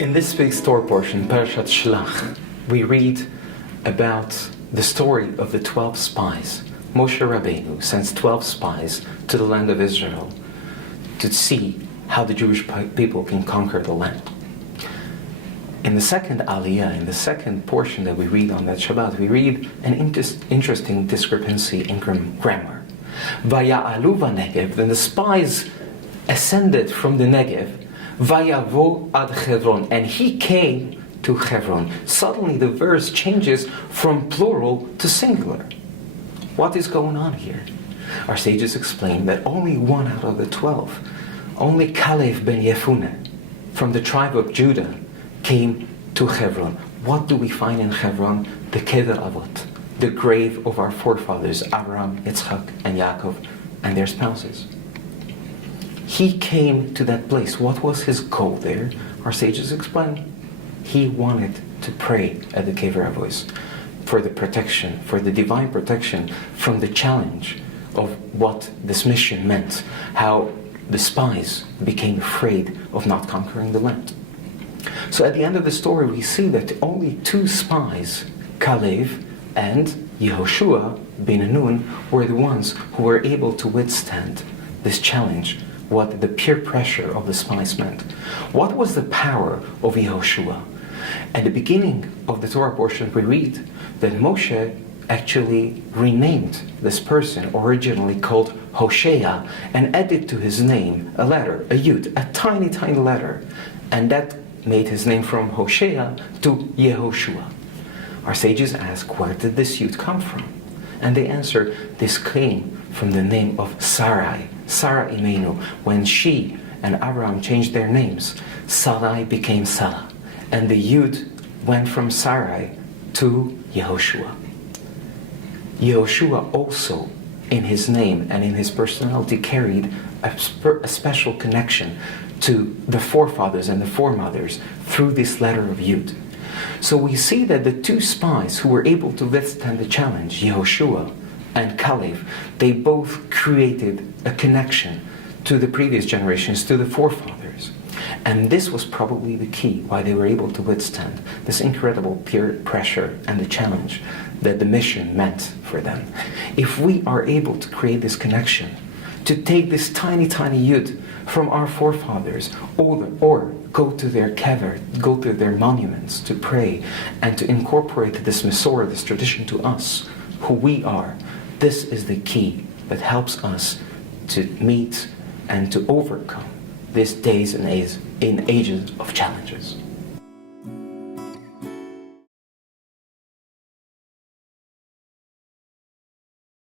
In this big story portion, Parashat Shlach, we read about the story of the 12 spies. Moshe Rabbeinu sends 12 spies to the land of Israel to see how the Jewish people can conquer the land. In the second aliyah, in the second portion that we read on that Shabbat, we read an interesting discrepancy in grammar. Vaya'alu v'negev, then the spies ascended from the Negev, Vayavo ad Hebron, and he came to Hebron. Suddenly the verse changes from plural to singular. What is going on here? Our sages explain that only one out of the 12, only Kalev ben Yefuneh, from the tribe of Judah, came to Hebron. What do we find in Hebron? The Keder Avot, the grave of our forefathers, Abraham, Yitzchak, and Yaakov, and their spouses. He came to that place. What was his goal there? Our sages explain. He wanted to pray at the Kever Avos for the protection, for the divine protection from the challenge of what this mission meant, how the spies became afraid of not conquering the land. So at the end of the story, we see that only 2 spies, Kalev and Yehoshua ben Nun, were the ones who were able to withstand this challenge, what the peer pressure of the spies meant. What was the power of Yehoshua? At the beginning of the Torah portion, we read that Moshe actually renamed this person, originally called Hosea, and added to his name a letter, a yud, a tiny, tiny letter. And that made his name from Hosea to Yehoshua. Our sages ask, where did this yud come from? And they answer, this came from the name of Sarai, Sarah Imenu. When she and Abraham changed their names, Sarai became Sarah. And the yud went from Sarai to Yehoshua. Yehoshua also, in his name and in his personality, carried a special connection to the forefathers and the foremothers through this letter of Yud. So we see that the 2 spies who were able to withstand the challenge, Yehoshua and Kalev, they both created a connection to the previous generations, to the forefathers. And this was probably the key why they were able to withstand this incredible peer pressure and the challenge that the mission meant for them. If we are able to create this connection, to take this tiny, tiny yud from our forefathers, or go to their kever, go to their monuments to pray, and to incorporate this Masorah, this tradition to us, who we are, this is the key that helps us to meet and to overcome these days and ages of challenges.